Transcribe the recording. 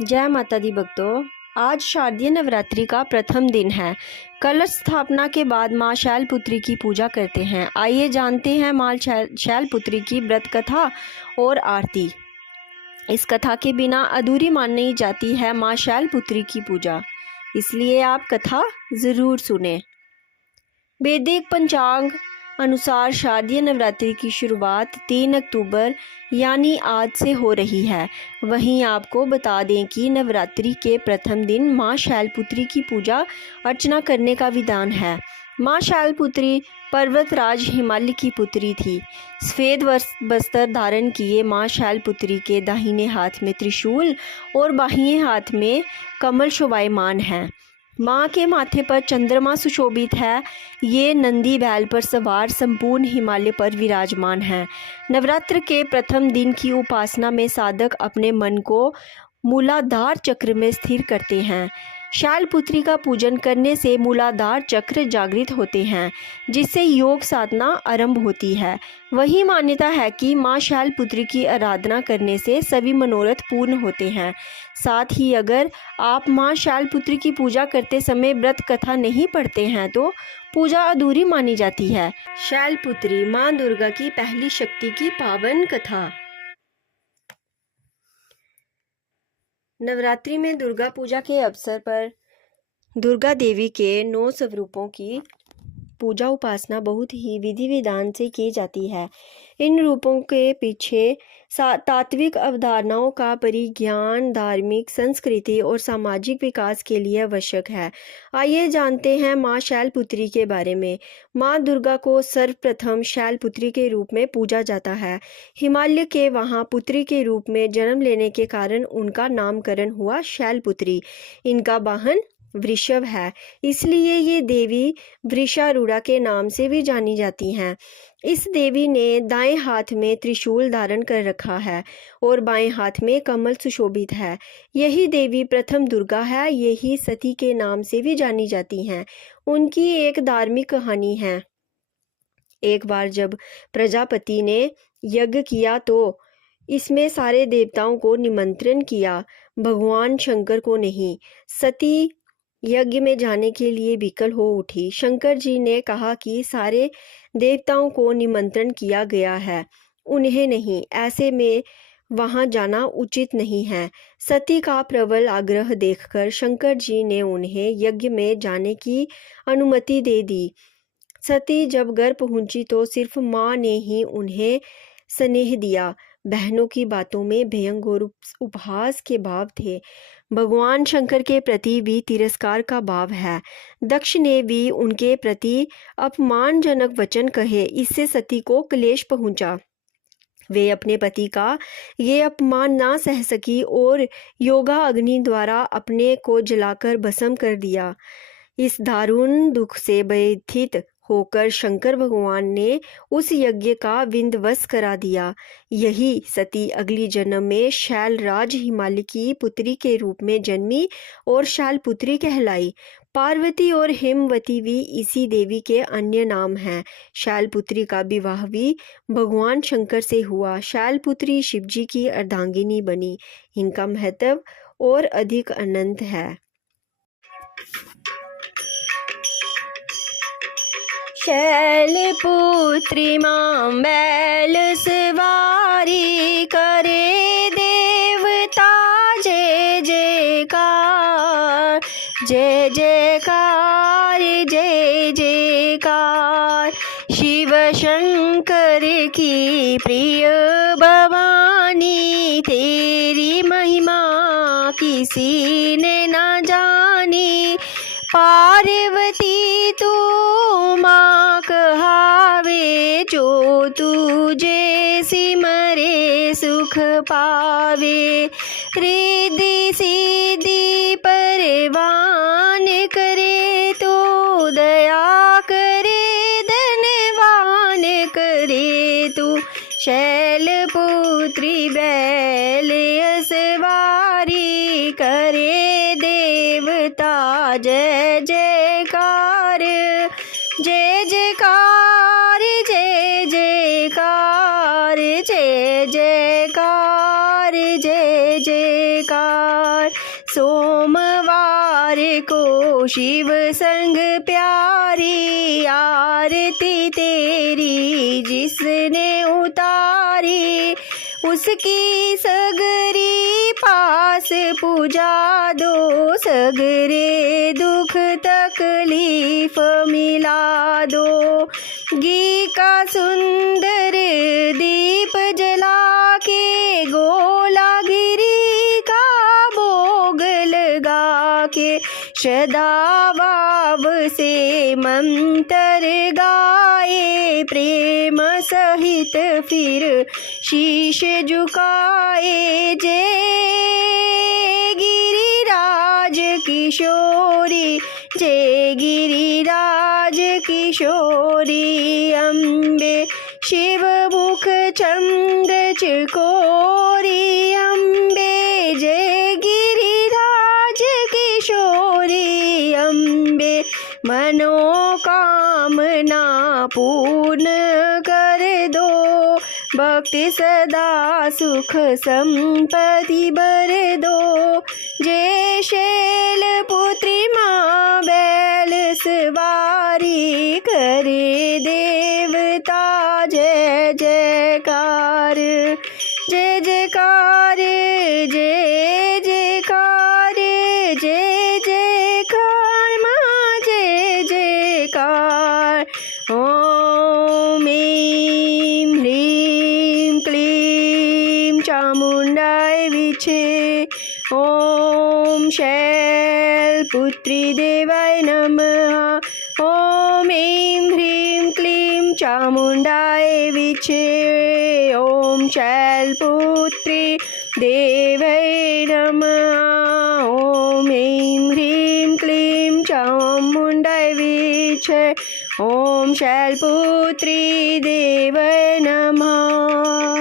जय माता दी भक्तों। आज शारदीय नवरात्रि का प्रथम दिन है। कलश स्थापना के बाद माँ शैलपुत्री की पूजा करते हैं। आइए जानते हैं माँ शैलपुत्री की व्रत कथा और आरती। इस कथा के बिना अधूरी मानी जाती है माँ शैलपुत्री की पूजा, इसलिए आप कथा ज़रूर सुने। वैदिक पंचांग अनुसार शारदीय नवरात्रि की शुरुआत 3 अक्टूबर यानी आज से हो रही है। वहीं आपको बता दें कि नवरात्रि के प्रथम दिन माँ शैलपुत्री की पूजा अर्चना करने का विधान है। माँ शैलपुत्री पर्वतराज हिमालय की पुत्री थी। सफ़ेद वस्त्र धारण किए माँ शैलपुत्री के दाहिने हाथ में त्रिशूल और बाहिए हाथ में कमल शोभायमान है। माँ के माथे पर चंद्रमा सुशोभित है। ये नंदी बैल पर सवार संपूर्ण हिमालय पर विराजमान है। नवरात्र के प्रथम दिन की उपासना में साधक अपने मन को मूलाधार चक्र में स्थिर करते हैं। शैलपुत्री का पूजन करने से मूलाधार चक्र जागृत होते हैं, जिससे योग साधना आरंभ होती है। वही मान्यता है कि माँ शैलपुत्री की आराधना करने से सभी मनोरथ पूर्ण होते हैं। साथ ही अगर आप माँ शैलपुत्री की पूजा करते समय व्रत कथा नहीं पढ़ते हैं तो पूजा अधूरी मानी जाती है। शैलपुत्री माँ दुर्गा की पहली शक्ति की पावन कथा। नवरात्रि में दुर्गा पूजा के अवसर पर दुर्गा देवी के 9 स्वरूपों की पूजा उपासना बहुत ही विधि विधान से की जाती है। इन रूपों के पीछे तात्विक अवधारणाओं का परिज्ञान धार्मिक, संस्कृति और सामाजिक विकास के लिए आवश्यक है। आइए जानते हैं माँ शैलपुत्री के बारे में। माँ दुर्गा को सर्वप्रथम शैलपुत्री के रूप में पूजा जाता है। हिमालय के वहाँ पुत्री के रूप में जन्म लेने के कारण उनका नामकरण हुआ शैलपुत्री। इनका वाहन वृषभ है, इसलिए ये देवी वृषारूढ़ा के नाम से भी जानी जाती हैं। इस देवी ने दाएं हाथ में त्रिशूल धारण कर रखा है और बाएं हाथ में कमल सुशोभित है। यही देवी प्रथम दुर्गा है। यही सती के नाम से भी जानी जाती हैं। उनकी एक धार्मिक कहानी है। एक बार जब प्रजापति ने यज्ञ किया तो इसमें सारे देवताओं को निमंत्रण किया, भगवान शंकर को नहीं। सती यज्ञ में जाने के लिए विकल हो उठी। शंकर जी ने कहा कि सारे देवताओं को निमंत्रण किया गया है, उन्हें नहीं, ऐसे में वहां जाना उचित नहीं है। सती का प्रबल आग्रह देखकर शंकर जी ने उन्हें यज्ञ में जाने की अनुमति दे दी। सती जब घर पहुंची तो सिर्फ माँ ने ही उन्हें स्नेह दिया। बहनों की बातों में भयंकर उपहास के भाव थे। भगवान शंकर के प्रति भी तिरस्कार का भाव है। दक्ष ने भी उनके प्रति अपमानजनक वचन कहे। इससे सती को क्लेश पहुंचा। वे अपने पति का ये अपमान ना सह सकी और योगा अग्नि द्वारा अपने को जलाकर भस्म कर दिया। इस दारुण दुख से व्यथित होकर शंकर भगवान ने उस यज्ञ का विध्वंस करा दिया। यही सती अगली जन्म में शैलराज हिमालय की पुत्री के रूप में जन्मी और शैलपुत्री कहलाई। पार्वती और हेमवती भी इसी देवी के अन्य नाम हैं। शैलपुत्री का विवाह भी भगवान शंकर से हुआ। शैलपुत्री शिवजी की अर्धांगिनी बनी। इनका महत्व और अधिक अनंत है। शैलपुत्री माँ बैल सवारी करे देवता जय जयकार, जय जयकार, जय जयकार। शिव शंकर की प्रिय भवानी, तेरी महिमा किसी ने ना जानी। पार्वती तू माँ कहावे, जो तुझे सिमरे सुख पावे। रिद्धि सिद्धि परवान करे, तो दया करे धनवान करे तू। शैलपुत्री बैल सवारी करे देवता जय जयकार, जय जयकार, जय जयकार, जय जयकार, जय जयकार। सोमवार को शिव संग प्यारी, आरती तेरी जिसने उतारी, उसकी सगरी पास पूजा दो, सगरे दुख तकलीफ मिला दो। घी का सुंदर दीप जला के, गोला गिरी का भोग लगा के, श्रद्धा भाव से मंत्र गाए, प्रेम सहित फिर शीश झुकाए। जय गिरिराज किशोरी, जय गिरिराज किशोरी, अम्बे शिव मुख चंद्र चकोरी, अम्बे जय गिरिराज किशोरी, अम्बे मनोकामना पूर्ण कर दो, भक्ति सदा सुख संपत्ति भर दो। जय शैलपुत्री माँ बैल सवारी, करे देवता जय जयकार, जय जयकार, जय जयकार, जय जयकार माँ जय जयकार। ओम ऐं ह्रीं क्लीं चामुण्डाय विचे, ओम शैलपुत्री देवाय नमः। ओम ऐं ह्रीं क्लीं चामुण्डाय विचे, ओम शैलपुत्री देवाय नमः। ओम ऐं ह्रीं क्लीं चामुण्डाय विचे, ओम शैलपुत्री देवाय नमः।